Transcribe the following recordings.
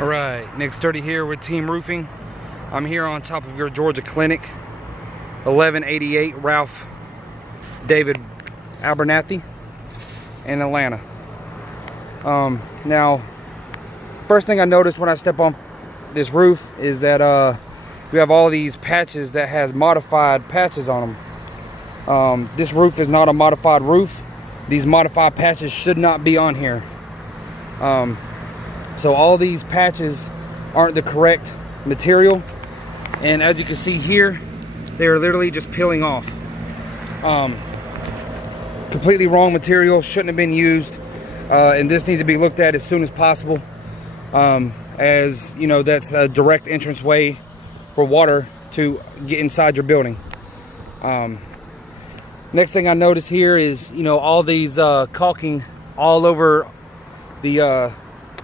All right, Nick Sturdy here with Team Roofing. I'm here on top of your Georgia Clinic, 1188 Ralph David Abernathy in Atlanta. Now, first thing I noticed when I step on this roof is that we have all these patches that has modified patches on them. This roof is not a modified roof. These modified patches should not be on here. So all these patches aren't the correct material, and as you can see here, they are literally just peeling off. Completely wrong material, shouldn't have been used, and this needs to be looked at as soon as possible, as you know, that's a direct entrance way for water to get inside your building. Next thing I notice here is, you know, all these caulking all over the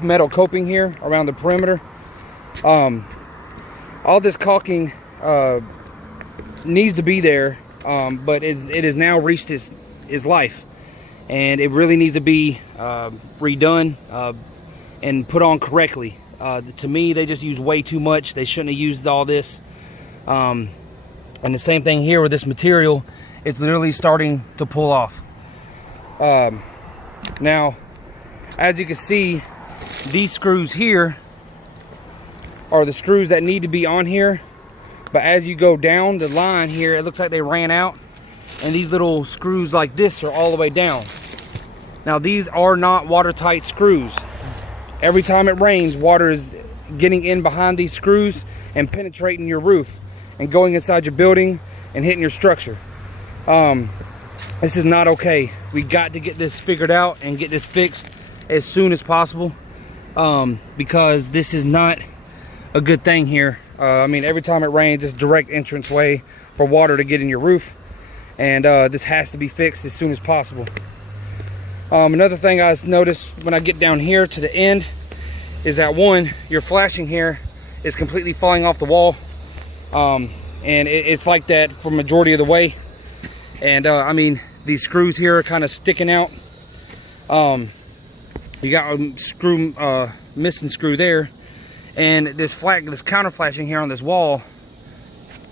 metal coping here around the perimeter. All this caulking needs to be there, but it has now reached its life, and it really needs to be redone and put on correctly. To me, they just use way too much. They shouldn't have used all this. And the same thing here with this material. It's literally starting to pull off. Now, as you can see, these screws here are the screws that need to be on here, but as you go down the line here, it looks like they ran out, and these little screws like this are all the way down. Now, these are not watertight screws. Every time it rains, water is getting in behind these screws and penetrating your roof and going inside your building and hitting your structure. This is not okay. We got to get this figured out and get this fixed as soon as possible, because this is not a good thing here. I mean, every time it rains, it's direct entrance way for water to get in your roof, and this has to be fixed as soon as possible. Another thing I noticed when I get down here to the end is that, one, your flashing here is completely falling off the wall, and it's like that for majority of the way. And I mean, these screws here are kind of sticking out. You got a screw, missing screw there, and this counter flashing here on this wall,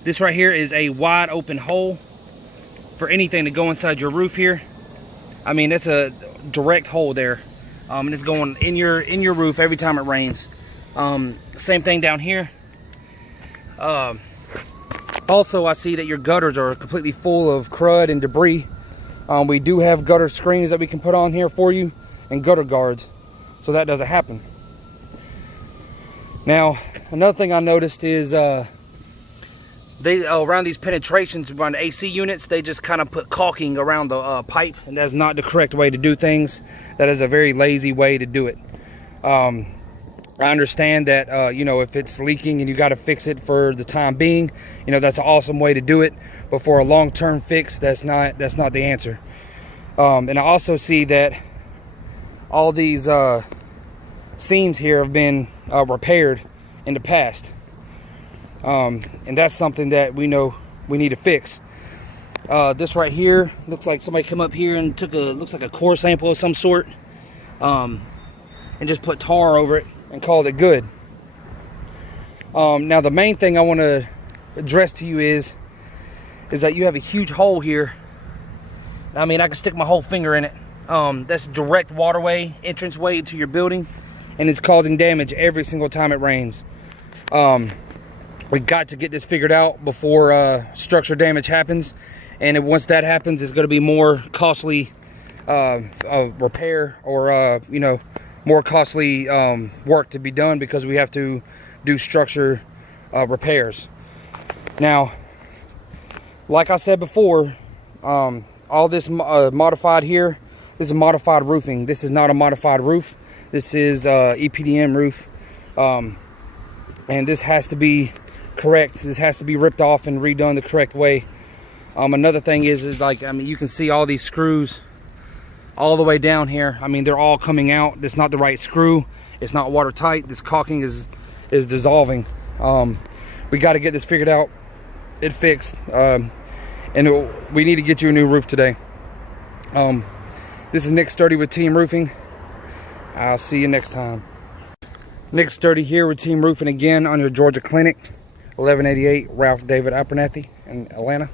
this right here is a wide open hole for anything to go inside your roof here. I mean, that's a direct hole there, and it's going in your roof every time it rains. Same thing down here. Also, I see that your gutters are completely full of crud and debris. We do have gutter screens that we can put on here for you, and gutter guards, so that doesn't happen. Now, another thing I noticed is they around these penetrations around the AC units, they just kind of put caulking around the pipe, and that's not the correct way to do things. That is a very lazy way to do it. I understand that you know, if it's leaking and you got to fix it for the time being, you know, that's an awesome way to do it, but for a long-term fix, that's not the answer. And I also see that all these seams here have been repaired in the past, and that's something that we know we need to fix. This right here looks like somebody come up here and took looks like a core sample of some sort, and just put tar over it and called it good. Now, the main thing I want to address to you is that you have a huge hole here. I mean, I can stick my whole finger in it. That's direct waterway, entrance way to your building, and it's causing damage every single time it rains. We got to get this figured out before structure damage happens, and once that happens, it's going to be more costly repair, or you know, more costly work to be done, because we have to do structure repairs. Now, like I said before, all this modified here, this is modified roofing. This is not a modified roof. This is EPDM roof, and this has to be correct. This has to be ripped off and redone the correct way. Another thing is like, I mean, you can see all these screws all the way down here. I mean, they're all coming out. It's not the right screw. It's not watertight. This caulking is dissolving. We got to get this figured out, it fixed, and we need to get you a new roof today. This is Nick Sturdy with Team Roofing. I'll see you next time. Nick Sturdy here with Team Roofing again on your Georgia Clinic, 1188 Ralph David Abernathy in Atlanta.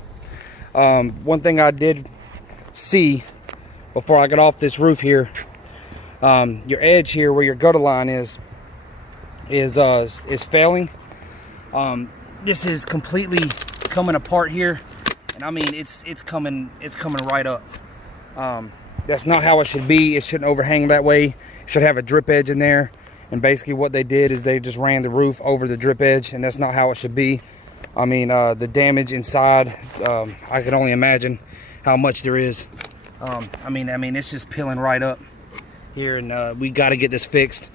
One thing I did see before I got off this roof here, your edge here where your gutter line is failing. This is completely coming apart here, and I mean it's coming right up. That's not how it should be. It shouldn't overhang that way. It should have a drip edge in there. And basically what they did is they just ran the roof over the drip edge, and that's not how it should be. I mean, the damage inside, I can only imagine how much there is. I mean, it's just peeling right up here, and we got to get this fixed.